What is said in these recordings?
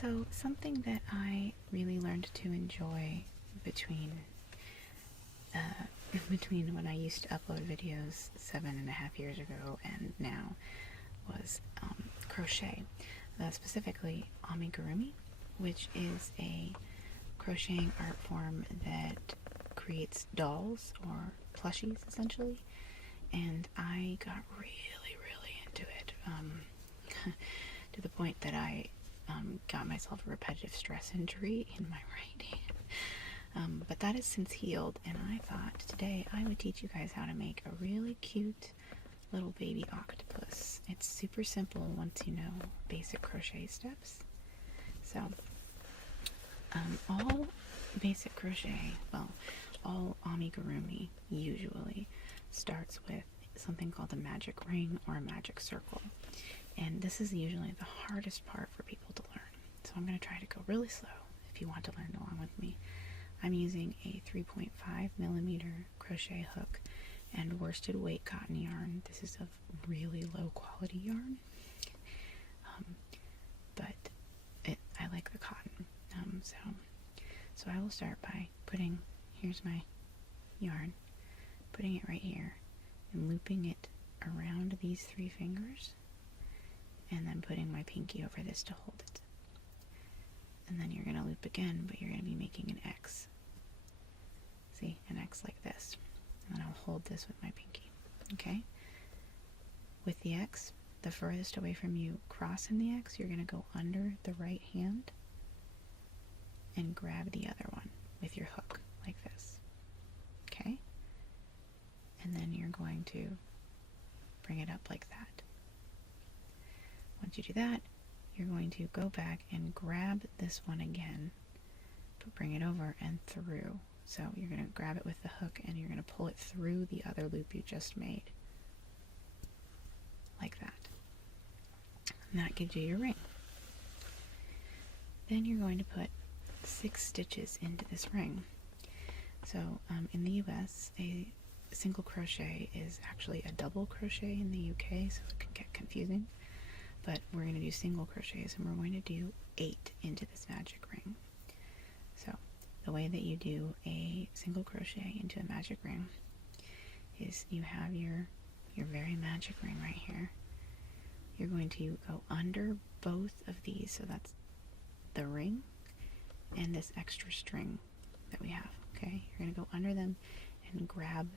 So something that I really learned to enjoy between between when I used to upload videos 7.5 years ago and now was crochet, specifically amigurumi, which is a crocheting art form that creates dolls or plushies essentially, and I got really into it to the point that I got myself a repetitive stress injury in my right hand. But that has since healed, and I thought today I would teach you guys how to make a really cute little baby octopus. It's super simple once you know basic crochet steps. So, all basic crochet, well, all amigurumi usually starts with something called a magic ring or a magic circle. And this is usually the hardest part for people to learn. So I'm going to try to go really slow if you want to learn along with me. I'm using a 3.5mm crochet hook and worsted weight cotton yarn. This is a really low quality yarn, but I like the cotton. So I will start by here's my yarn, putting it right here and looping it around these 3 fingers, and then putting my pinky over this to hold it. And then you're going to loop again, but you're going to be making an X. See, an X like this. And then I'll hold this with my pinky. Okay? With the X, the furthest away from you crossing the X, you're going to go under the right hand and grab the other one with your hook, like this. Okay? And then you're going to bring it up like that. Once you do that, you're going to go back and grab this one again, but bring it over and through. So you're going to grab it with the hook and you're going to pull it through the other loop you just made. Like that. And that gives you your ring. Then you're going to put 6 stitches into this ring. So in the US, a single crochet is actually a double crochet in the UK, so it can get confusing. But we're going to do single crochets, and we're going to do 8 into this magic ring. So the way that you do a single crochet into a magic ring is you have your very magic ring right here. You're going to go under both of these, so that's the ring and this extra string that we have, okay? You're going to go under them and grab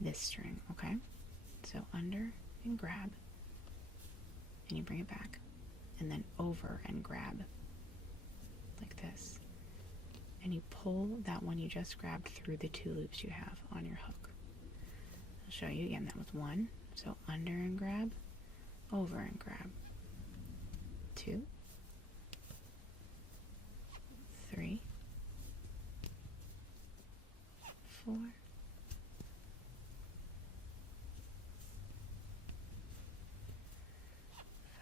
this string, okay? So under and grab, and you bring it back, and then over and grab, like this. And you pull that one you just grabbed through the 2 loops you have on your hook. I'll show you again. That was 1. So under and grab, over and grab. 2, 3, 4,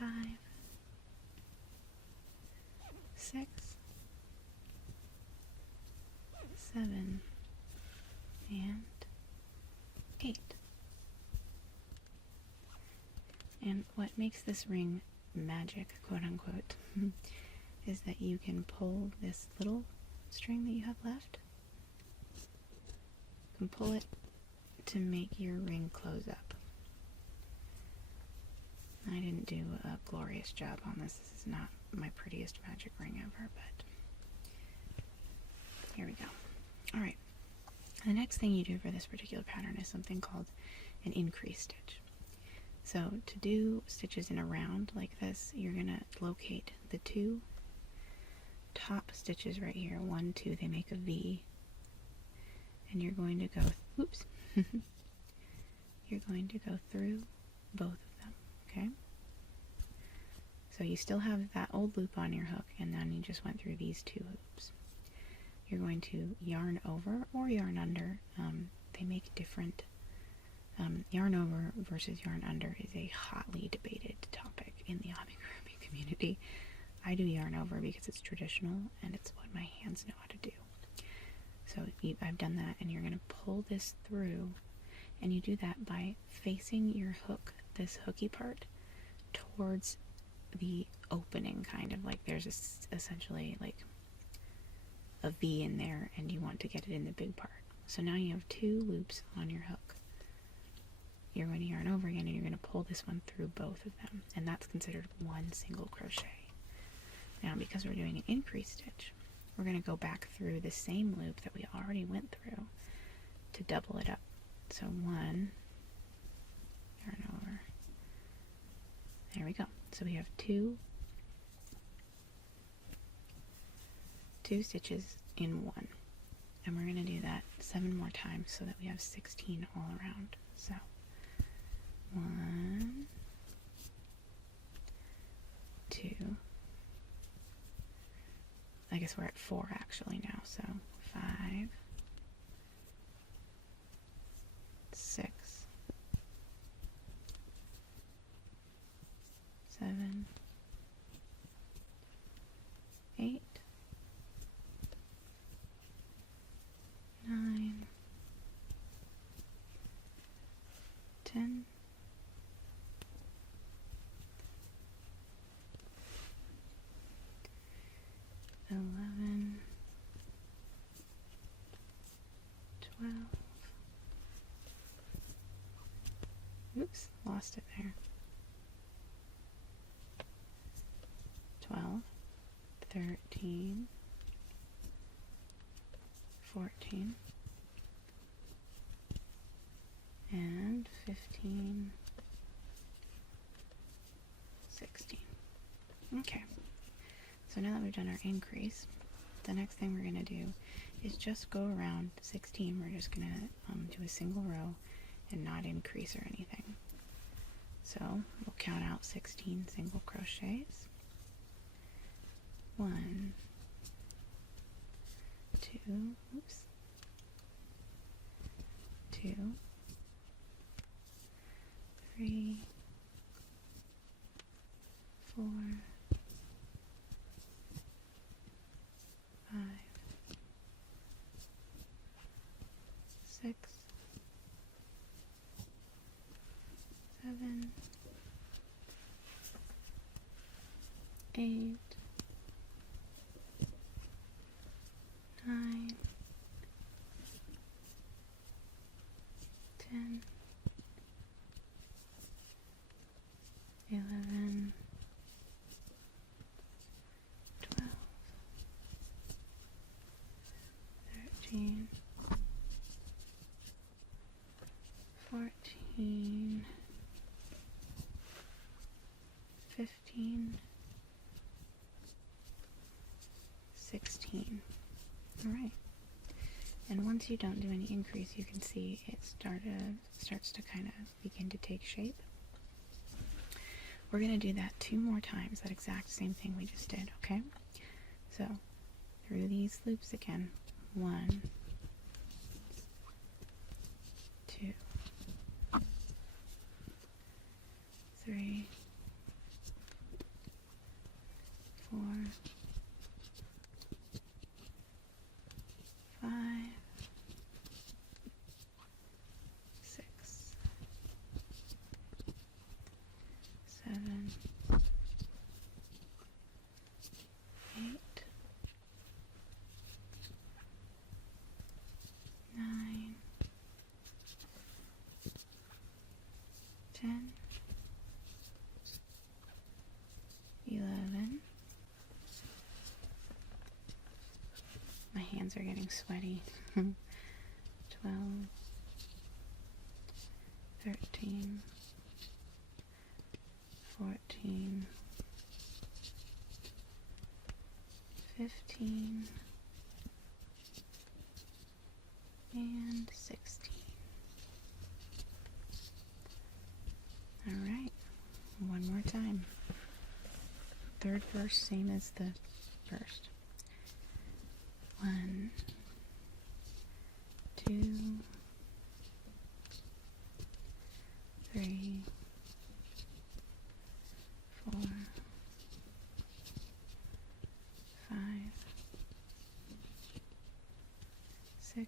5, 6, 7, and 8. And what makes this ring magic, quote unquote, is that you can pull this little string that you have left. You can pull it to make your ring close up. I didn't do a glorious job on this. This is not my prettiest magic ring ever, but here we go. Alright, the next thing you do for this particular pattern is something called an increase stitch. So to do stitches in a round like this, you're going to locate the 2 top stitches right here, 1, 2, they make a V, and you're going to go, oops, you're going to go through both of them, okay? So you still have that old loop on your hook, and then you just went through these 2 loops. You're going to yarn over or yarn under. They make different. Yarn over versus yarn under is a hotly debated topic in the amigurumi community. I do yarn over because it's traditional and it's what my hands know how to do. So I've done that, and you're going to pull this through, and you do that by facing your hook, this hooky part, towards the opening, kind of like there's essentially like a V in there, and you want to get it in the big part. So now you have 2 loops on your hook. You're going to yarn over again, and you're going to pull this one through both of them, and that's considered one single crochet. Now, because we're doing an increase stitch, we're going to go back through the same loop that we already went through to double it up. So 1, yarn over, there we go. So we have two stitches in one, and we're going to do that 7 more times so that we have 16 all around. So 1, 2, I guess we're at 4 actually now, so 5, 6, 7, 8, 9, 10, 11, 12. Oops, lost it there. 12, 13, 14, and 15, 16. Okay, so now that we've done our increase, the next thing we're going to do is just go around 16. We're just going to do a single row and not increase or anything. So we'll count out 16 single crochets. 1, 2, oops, 2, 3, 4, 5, 6, 7, 8, 9, 10, 11, 12, 13, 14, 15, 16. Alright. And once you don't do any increase, you can see it starts to kind of begin to take shape. We're going to do that 2 more times, that exact same thing we just did, okay? So, through these loops again. 1, 2, 3, 4, 5, 6, 7, 8, 9, 10, 11. My hands are getting sweaty. 12, 13, 14, 15, and 16. Alright, one more time. Third verse, same as the first. 1, 2, 3, 4, 5, 6,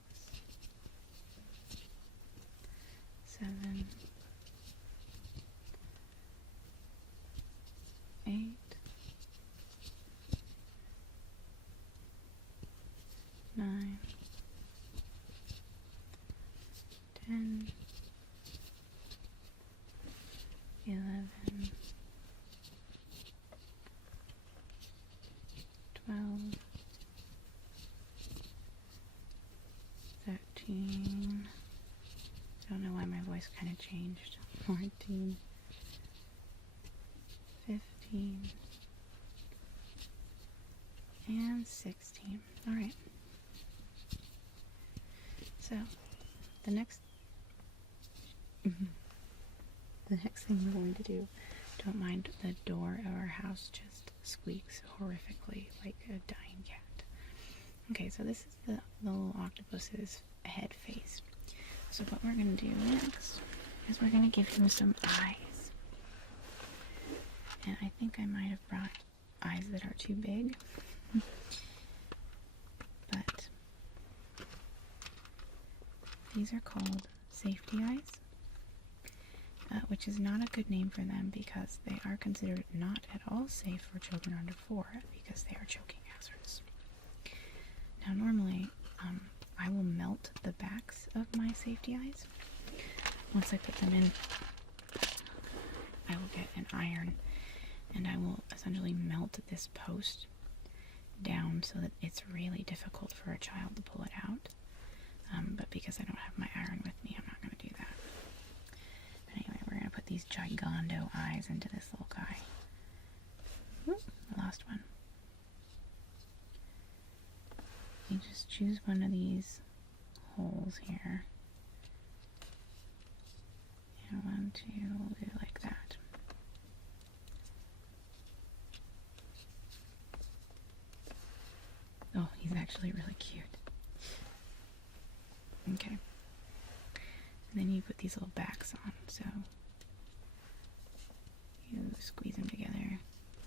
7, 8, 12, 13, don't know why my voice kind of changed, 14, 15, and 16. Alright. So, the next thing we're going to do, don't mind the door of our house just squeaks horrifically like a dying cat. Okay, so this is the little octopus's head face. So what we're going to do next is we're going to give him some eyes. And I think I might have brought eyes that are too big. But these are called safety eyes, which is not a good name for them because they are considered not at all safe for children under 4 because they are choking hazards. Now normally I will melt the backs of my safety eyes. Once I put them in, I will get an iron and I will essentially melt this post down so that it's really difficult for a child to pull it out. But because I don't have my iron with me, I'm not going to do that. But anyway, we're going to put these gigondo eyes into this little guy. Whoop, I lost one. You just choose one of these holes here. And 1, 2, we'll do like that. Oh, he's actually really cute. Okay. And then you put these little backs on, so you squeeze them together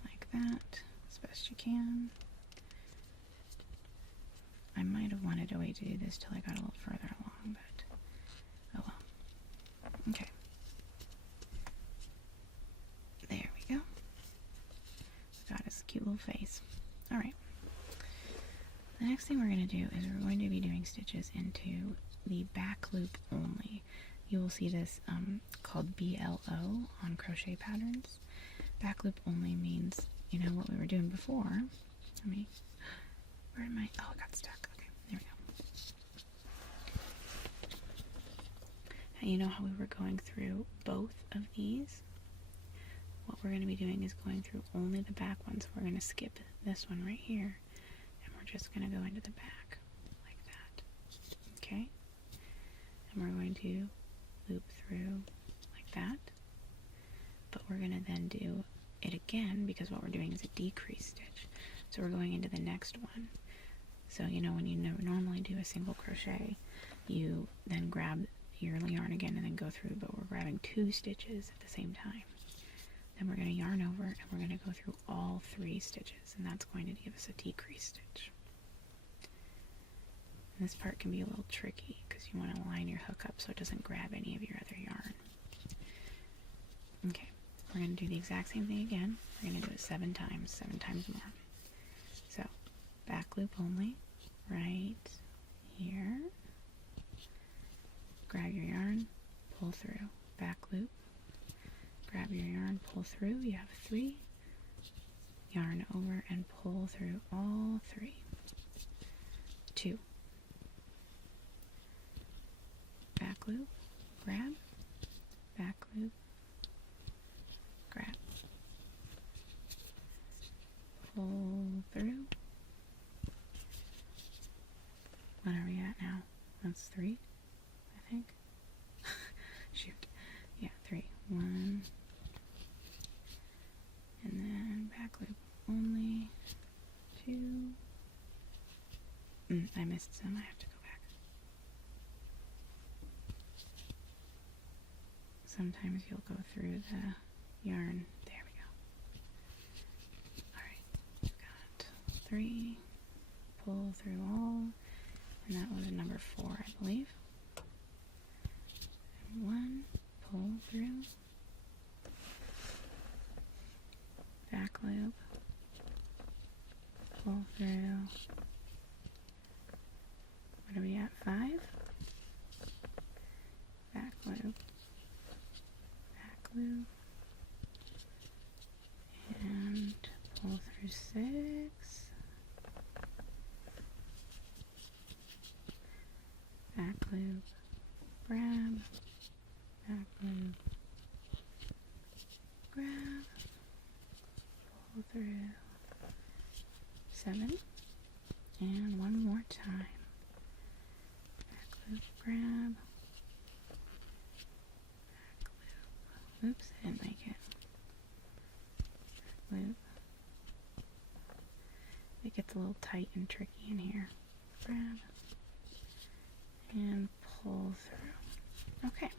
like that as best you can. I might have wanted a way to do this till I got a little further along, but oh well. Okay. There we go. Got his cute little face. Alright. The next thing we're going to do is we're going to be doing stitches into the back loop only. You will see this called BLO on crochet patterns. Back loop only means, you know, what we were doing before. Where am I? Oh, it got stuck. Okay, there we go. And you know how we were going through both of these? What we're going to be doing is going through only the back ones. We're going to skip this one right here. And we're just going to go into the back like that. Okay? And we're going to loop through like that. But we're going to then do it again because what we're doing is a decrease stitch. So we're going into the next one. So, you know, when you normally do a single crochet, you then grab your yarn again and then go through, but we're grabbing 2 stitches at the same time. Then we're going to yarn over and we're going to go through all 3 stitches, and that's going to give us a decrease stitch. And this part can be a little tricky because you want to line your hook up so it doesn't grab any of your other yarn. Okay, we're going to do the exact same thing again. We're going to do it 7 times more. So, back loop only, right here. Grab your yarn, pull through, back loop. Grab your yarn, pull through, you have 3, yarn over and pull through all 3, 2, back loop, grab, back loop, grab, pull through. What are we at now? That's 3, I think. Shoot. Yeah, 3. 1, and then back loop only, 2. I missed some, I have to go back. Sometimes you'll go through the yarn. There we go. Alright, we've got 3, pull through all, and that was a number 4, I believe. And 1, pull through, back loop, pull through. What are we at? 5, back loop, and pull through 6, grab, back loop, grab, pull through, 7, and one more time, back loop, grab, back loop, oops, I didn't make it, back loop, it gets a little tight and tricky in here, grab, and pull through. Okay.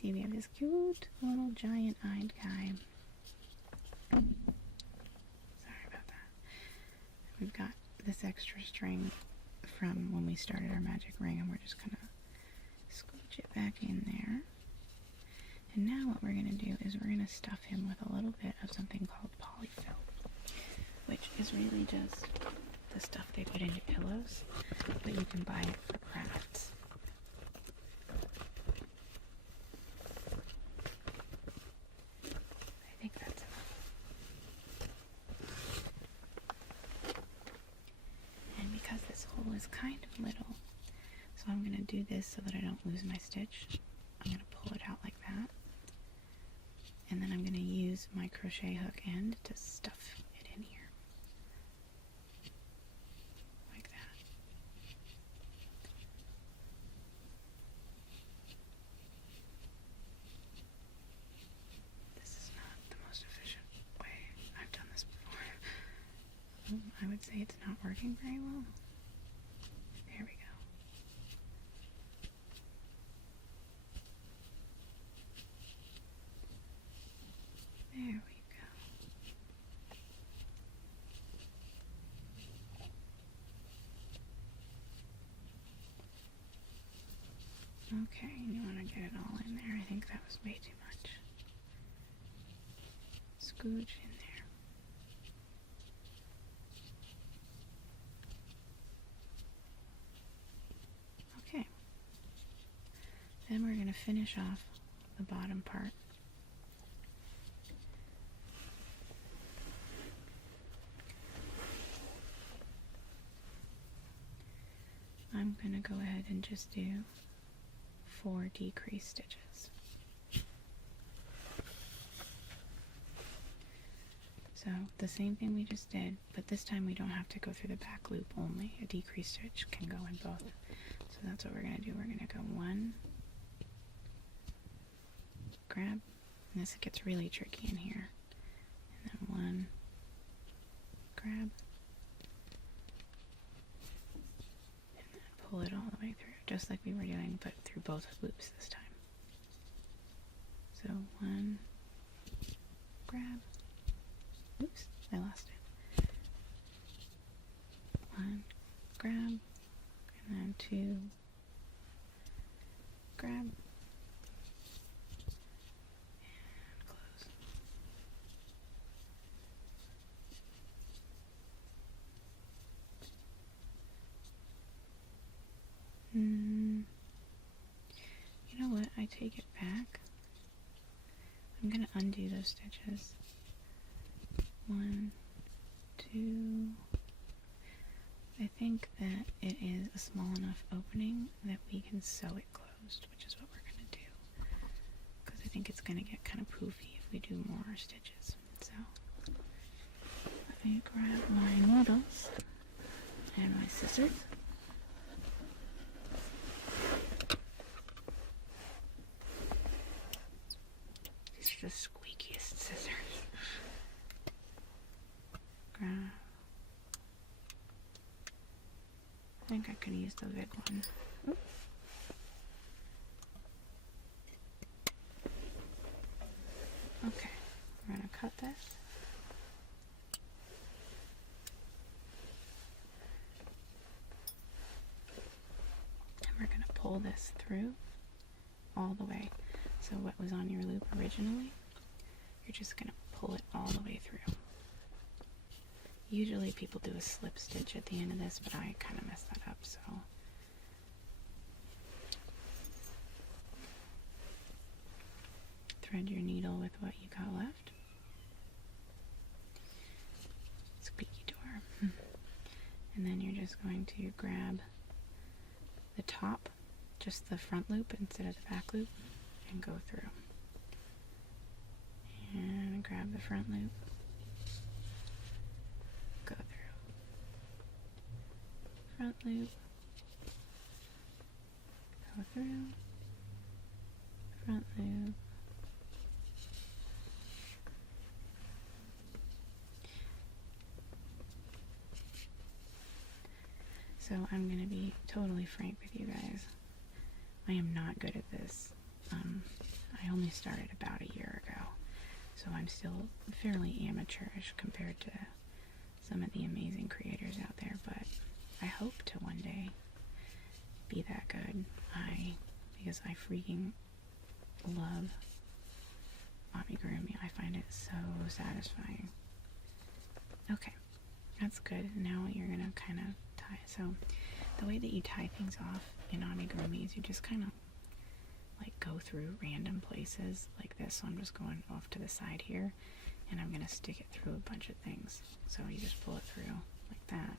See, we have this cute little giant-eyed guy. Sorry about that. We've got this extra string from when we started our magic ring, and we're just gonna scooch it back in there. And now what we're gonna do is we're gonna stuff him with a little bit of something called polyfill, which is really just the stuff they put into pillows, but you can buy it for crafts. I think that's enough. And because this hole is kind of little, so I'm going to do this so that I don't lose my stitch. I'm going to pull it out like that. And then I'm going to use my crochet hook end to stuff it in here. I would say it's not working very well. There we go. There we go. Okay, you want to get it all in there. I think that was way too much. Scooch in there. Okay. Then we're going to finish off the bottom part. I'm going to go ahead and just do 4 decrease stitches. So the same thing we just did, but this time we don't have to go through the back loop only. A decrease stitch can go in both. So that's what we're going to do. We're going to go 1, grab, and this gets really tricky in here, and then 1, grab, and then pull it all the way through, just like we were doing, but through both loops this time. So 1, grab, oops, I lost it, 1, grab, and then 2, grab, and close. You know what? I take it back. I'm going to undo those stitches. 1, 2. I think that it is a small enough opening that we can sew it closed, which is what we're going to do. Because I think it's going to get kind of poofy if we do more stitches. So, let me grab my needles and my scissors. These are the squeakiest scissors. Grab. I think I could use the big one. Oops. Okay, we're going to cut this. And we're going to pull this through all the way. So what was on your loop originally, you're just going to pull it all the way through. Usually people do a slip stitch at the end of this, but I kind of messed that up, so. Thread your needle with what you got left. Squeaky door. And then you're just going to grab the top just the front loop instead of the back loop, and go through. And grab the front loop, go through. Front loop, go through. Front loop. So I'm going to be totally frank with you guys. I am not good at this. I only started about a year ago, so I'm still fairly amateurish compared to some of the amazing creators out there, but I hope to one day be that good. Because I freaking love amigurumi. I find it so satisfying. Okay, that's good. Now you're gonna kind of tie. So the way that you tie things off in amigurumi is you just kind of like go through random places like this. So I'm just going off to the side here, and I'm gonna stick it through a bunch of things. So you just pull it through like that,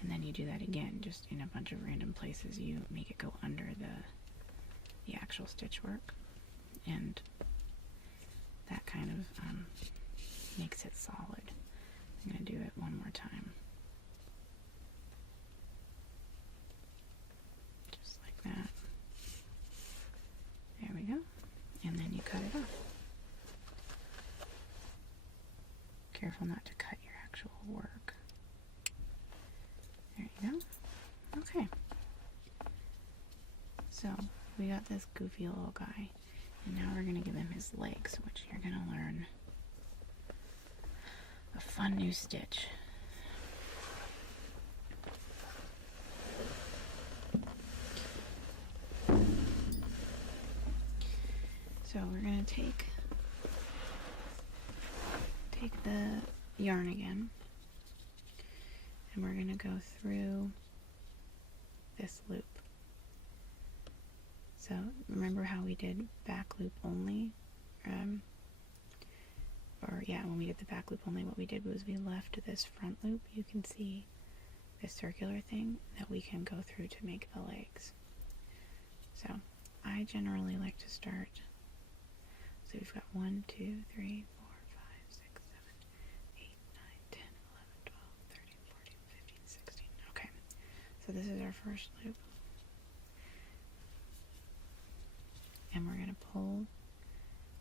and then you do that again, just in a bunch of random places. You make it go under the actual stitch work, and that kind of makes it solid. I'm going to do it one more time. Just like that. There we go. And then you cut it off. Careful not to cut your actual work. There you go. Okay. So we got this goofy little guy, and now we're going to give him his legs, which you're going to learn a fun new stitch. So we're going to take the yarn again, and we're going to go through this loop. So remember how we did back loop only? When we did the back loop only, what we did was we left this front loop. You can see this circular thing that we can go through to make the legs. So I generally like to start. So we've got 1, 2, 3, 4, 5, 6, 7, 8, 9, 10, 11, 12, 13, 14, 15, 16. Okay, so this is our first loop. And we're going to pull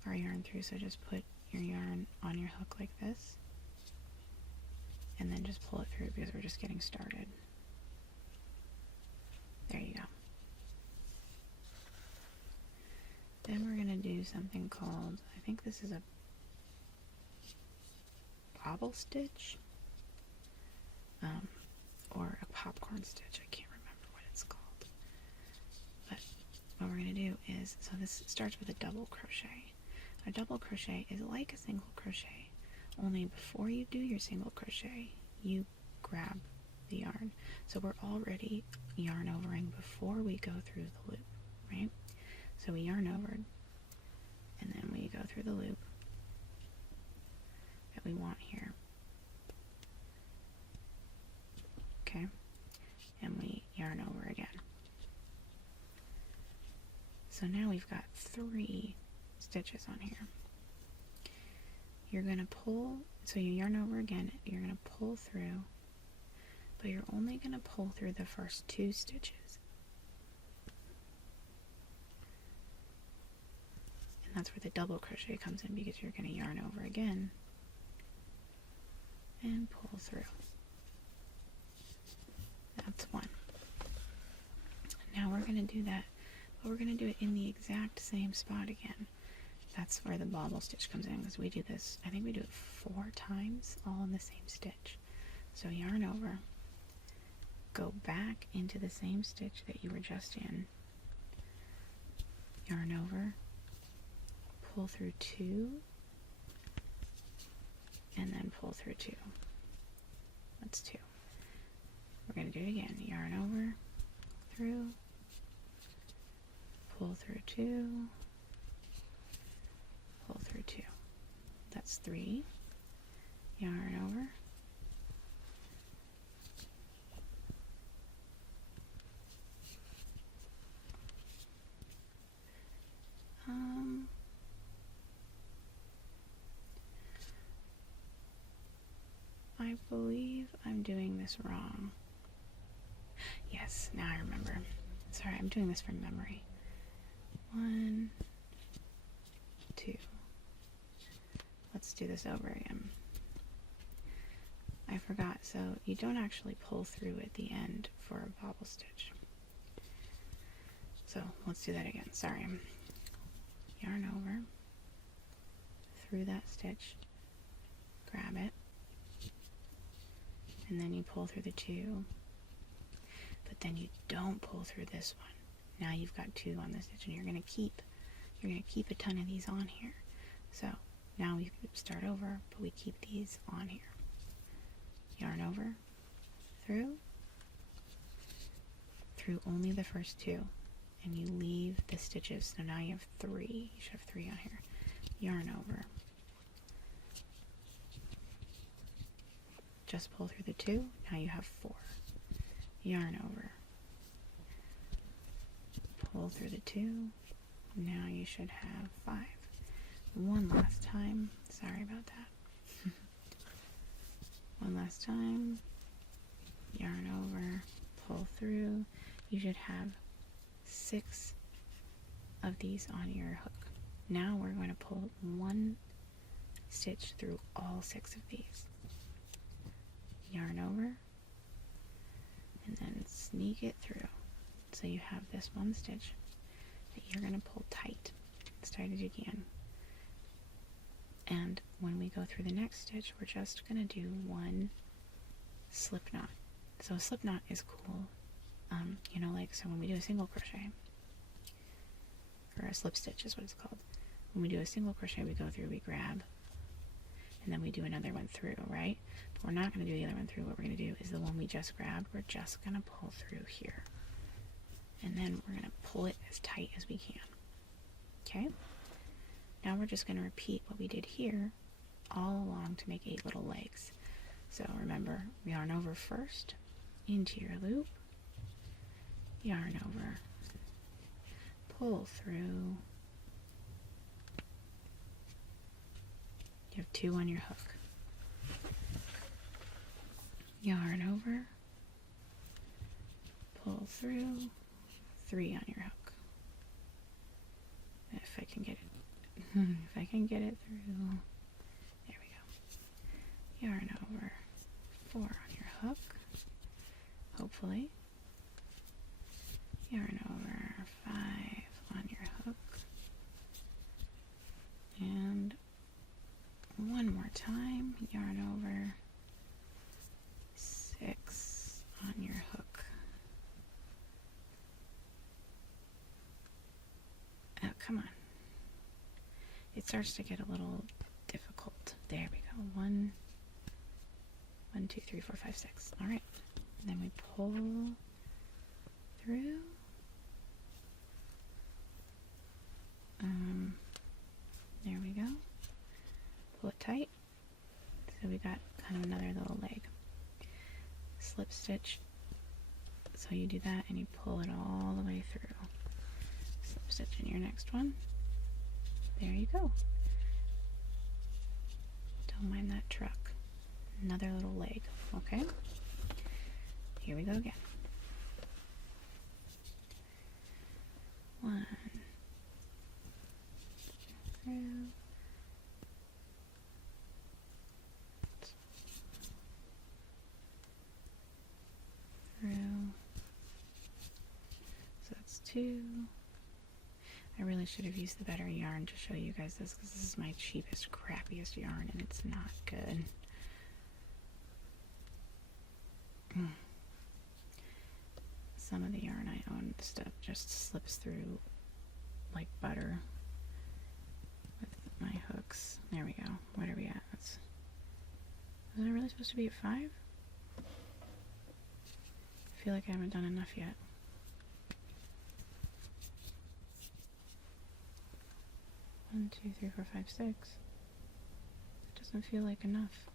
our yarn through, so just put your yarn on your hook like this, and then just pull it through because we're just getting started. There you go. Then we're going to do something called, I think this is a bobble stitch, or a popcorn stitch. I can't remember what it's called. But what we're going to do is, so this starts with a double crochet. A double crochet is like a single crochet, only before you do your single crochet, you grab the yarn. So we're already yarn overing before we go through the loop, right? So we yarn overed, and then we go through the loop that we want here. Okay, and we yarn over again. So now we've got 3 stitches on here. You're going to pull, so you yarn over again, you're going to pull through, but you're only going to pull through the first 2 stitches. And that's where the double crochet comes in, because you're going to yarn over again and pull through. That's 1. Now we're going to do that, but we're going to do it in the exact same spot again. That's where the bobble stitch comes in, because we do this, I think we do it 4 times, all in the same stitch. So yarn over, go back into the same stitch that you were just in, yarn over, pull through 2, and then pull through 2. That's 2. We're going to do it again. Yarn over, through, pull through 2, pull through 2. That's 3. Yarn over, I believe I'm doing this wrong. Yes, now I remember. Sorry, I'm doing this from memory. 1, 2. Let's do this over again. I forgot, so you don't actually pull through at the end for a bobble stitch. So let's do that again. Sorry. Yarn over, through that stitch, grab it, and then you pull through the 2, but then you don't pull through this one. Now you've got 2 on the stitch, and you're gonna keep a ton of these on here. So now we start over, but we keep these on here. Yarn over, through only the first 2, and you leave the stitches. So now you have 3. You should have 3 on here. Yarn over, just pull through the 2. Now you have 4. Yarn over, pull through the 2. Now you should have 5. One last time. Sorry about that. One last time. Yarn over, pull through. You should have 6 of these on your hook. Now we're going to pull 1 stitch through all 6 of these. Yarn over, and then sneak it through. So you have this 1 stitch that you're going to pull tight, as tight as you can. And when we go through the next stitch, we're just going to do 1 slip knot. So a slip knot is cool. You know, like, so when we do a single crochet, or a slip stitch is what it's called. When we do a single crochet, we go through, we grab, and then we do another one through, right? But we're not going to do the other one through. What we're going to do is the one we just grabbed, we're just going to pull through here. And then we're going to pull it as tight as we can. Okay? Now we're just going to repeat what we did here all along to make 8 little legs. So remember, yarn over first, into your loop, yarn over, pull through. You have 2 on your hook. Yarn over, pull through, 3 on your hook. If I can get it, if I can get it through, there we go. Yarn over, 4 on your hook, hopefully. Yarn over, 5 on your hook, and one more time, yarn over, 6 on your hook. Oh, come on. It starts to get a little difficult. There we go. 1, 2, 3, 4, 5, 6. All right. And then we pull through. There we go. Pull it tight. So we got kind of another little leg. Slip stitch. So you do that and you pull it all the way through. Slip stitch in your next one. There you go. Don't mind that truck. Another little leg. Okay. Here we go again. 1, through, so that's 2. I really should have used the better yarn to show you guys this, because this is my cheapest, crappiest yarn, and it's not good. Some of the yarn I own stuff just slips through like butter with my hooks. There we go. What are we at? Was I really supposed to be at 5? I feel like I haven't done enough yet. 1, 2, 3, 4, 5, 6. It doesn't feel like enough.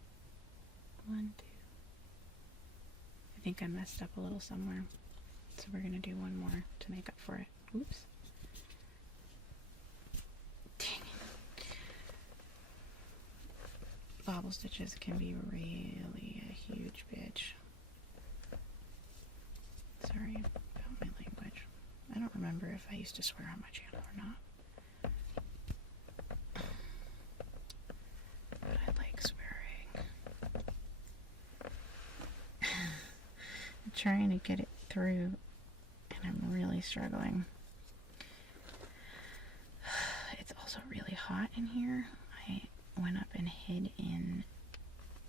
1, 2. I think I messed up a little somewhere. So we're going to do one more to make up for it. Oops. Dang it. Bobble stitches can be really a Sorry about my language. I don't remember if I used to swear on my channel or not. But I like swearing. I'm trying to get it through and I'm really struggling. It's also really hot in here. I went up and hid in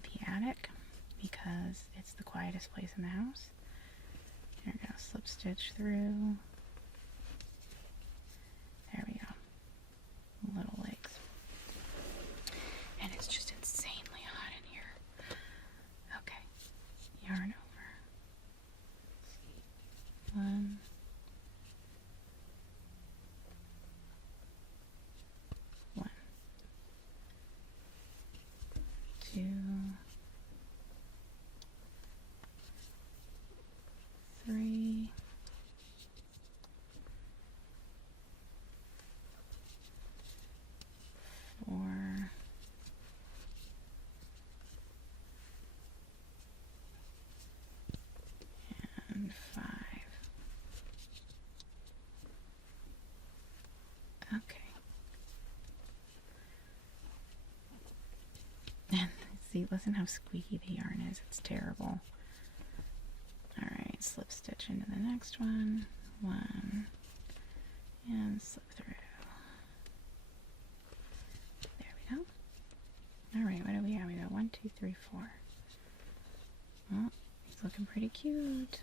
the attic because it's the quietest place in the house. Here we go, slip stitch through. There we go. Little legs. And it's just insanely hot in here. Okay, yarn over. One. Two. 3. 4. And 5. Okay. And see, listen how squeaky the yarn is. It's terrible. Alright, slip stitch into the next one. 1. And slip through. There we go. Alright, what do we have? We got 1, 2, 3, 4. Oh, he's looking pretty cute.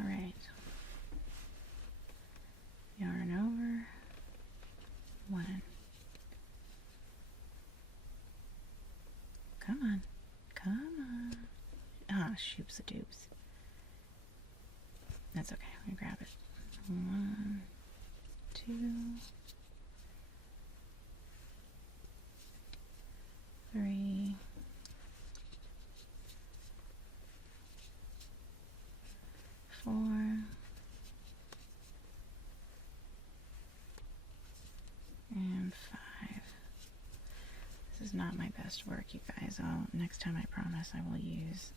Alright. Yarn over. 1. Come on. Come on. Ah, shoops the dupes. That's okay. I'm gonna grab it. 1, 2, 3, 4, and 5. This is not my best work, you guys. Next time I promise I will use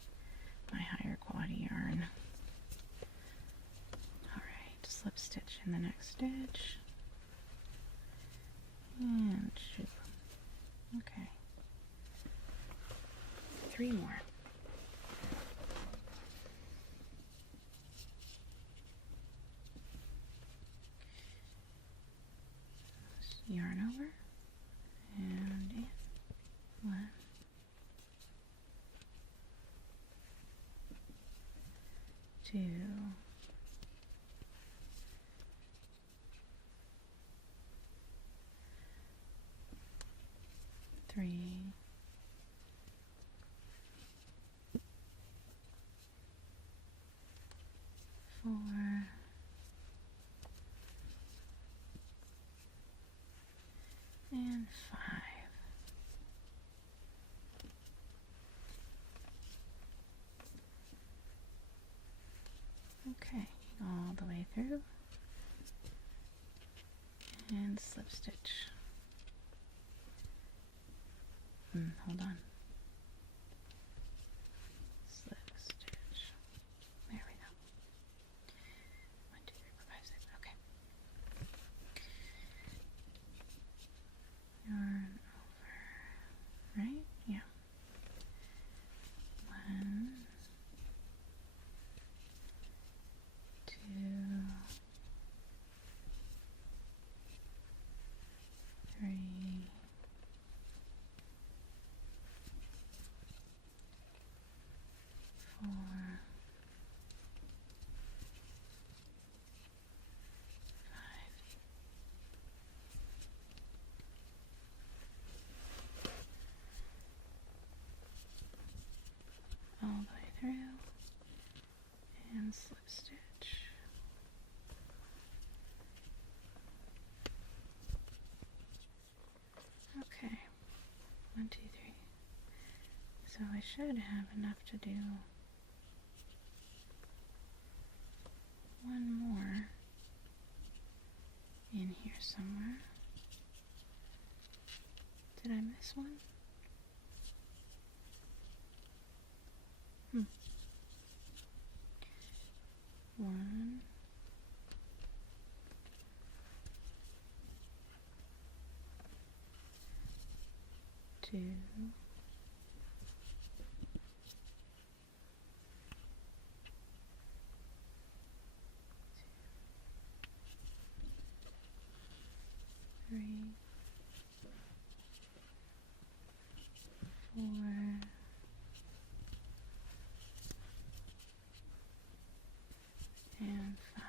my higher quality yarn. Alright, slip stitch in the next stitch. And shoop. Okay. 3 more. Yarn over and in. 1, 2, 3, 4, and 5. Okay, all the way through, and slip stitch. Hold on. Slip stitch. There we go. 1, 2, 3, 4, 5, 6. Okay. Yarn over. Right? Yeah. 1, 2, 3, 4, 5. All the way through and slip stitch. Okay, 1, 2, 3. So I should have enough to do one more in here somewhere. Did I miss one? 2, 3, 4, and 5.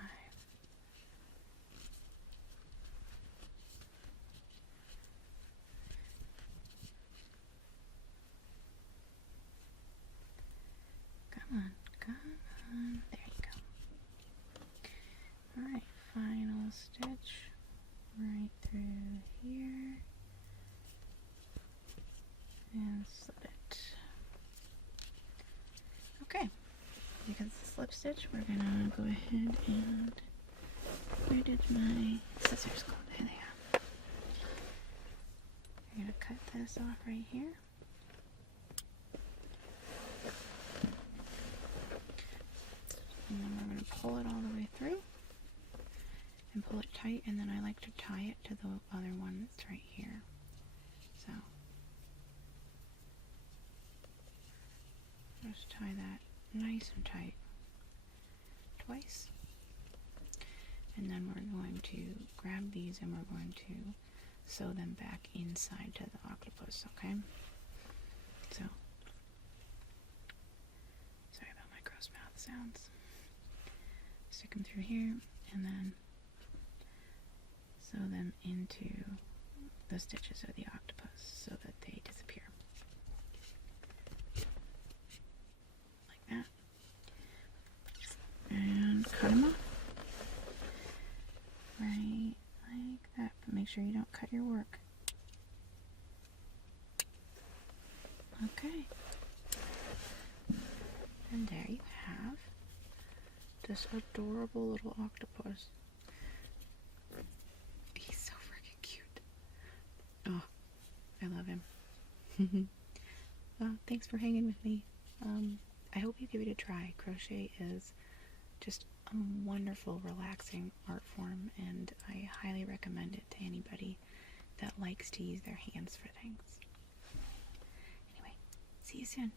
Come on, come on. There you go. Alright, final stitch right through here and slip it. Okay, because it's a slip stitch, we're gonna go ahead and, where did my scissors go? There they are. We're gonna cut this off right here. And then we're going to pull it all the way through and pull it tight, and then I like to tie it to the other one that's right here. So just tie that nice and tight twice, and then we're going to grab these and we're going to sew them back inside to the octopus, okay? So, sorry about my gross mouth sounds. Stick them through here and then sew them into the stitches of the octopus so that they disappear. Like that. And cut them off. Right like that. But make sure you don't cut your work. Okay. And there you have this adorable little octopus. He's so freaking cute. Oh, I love him. Well, thanks for hanging with me. I hope you give it a try. Crochet is just a wonderful, relaxing art form, and I highly recommend it to anybody that likes to use their hands for things. Anyway, see you soon.